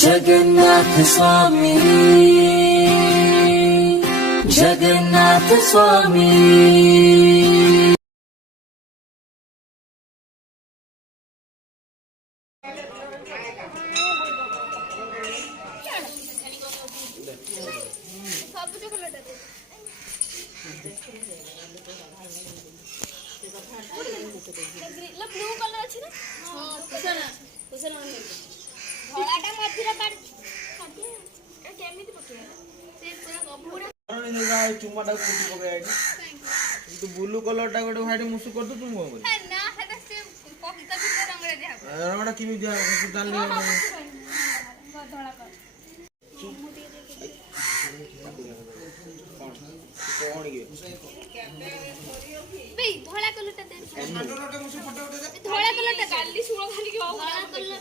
जगन्नाथ स्वामी, जगन्नाथ स्वामी। Blue colour अच्छी ना हां कुछ ना धଳାଟା ମଝିରେ କାଟ ଏ କେମିତି ପକେଇବା ସେ ପୁରା କପୁରା ଆରେ ନେଗା ଚୁମାଟା କୁଟି ପକେଇଆଇନି ତୁ ବ୍ଲୁ କଲରଟା ଗୋଟେ ହ୍ୱାଇଟ ମୁସୁ କରିଦୁ ତୁ କଣ କରିବୁ ନା ହେଟା ସେ ପକିତା ବି ରଙ୍ଗରେ ଦିଆ ହବ ରଙ୍ଗଟା କେମିତି ଦିଆ ହବ ତୁ ଜାଣିଲି ଧଳା କର କଣ କି ବେ ଧଳା କଲରଟା ଦେ ଧଳା କଲରଟା କାଲି ଶୁଣ ଖାଲି କି ଧଳା କଲର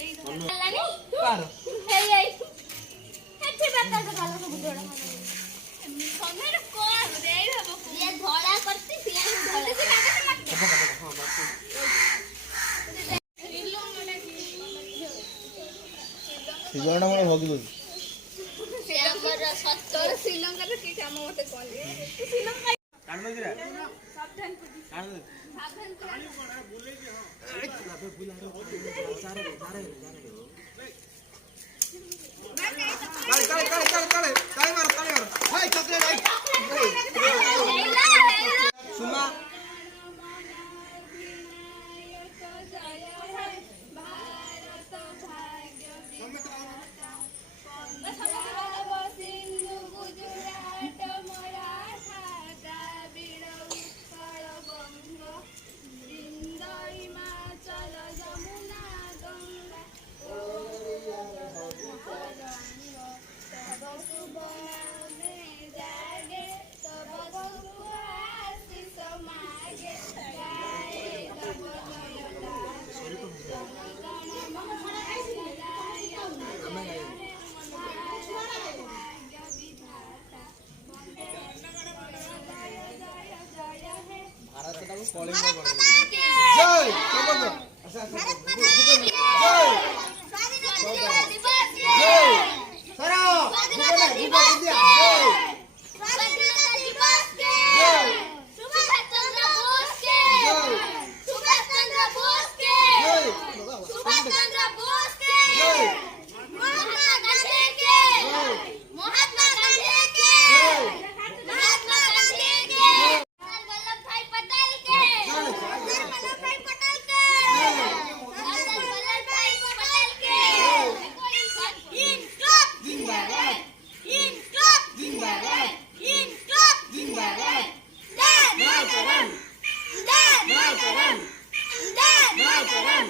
ଏଇ ଧଳାନି କାର ହେଇ ଆଇ ଏଠି ବାତା ତ ଭଲ ସବୁ ଯୋଡା ସମୟରେ କୋଣ ରେଇ ହବ ये ଧଳା करती सिया धଳା से कागज मत हां बात श्रीलंका में भगी दो श्रीलंका सत्तर श्रीलंका रे की काम मते कहले श्रीलंका कान में गिरा सावधान कान में सावधान पानी पड़ा बोले कि हां अबे बुला रे सारे काई मार हाय चॉकलेट आई सुमा भारत माता की जय स्वाधीनता दिवस जय सरा स्वाधीनता दिवस जय स्वाधीनता दिवस के सुभाष चंद्र बोस के सुभाष चंद्र बोस के सुभाष चंद्र बोस के महात्मा गांधी के महात्मा गांधी के महात्मा गांधी के सरदार वल्लभ भाई पटेल के सरदार वल्लभ भाई पटेल के सरदार वल्लभ भाई पटेल के इनकलाब जिंदाबाद इनकलाब जिंदाबाद इनकलाब जिंदाबाद जय मातरम जय मातरम जय मातरम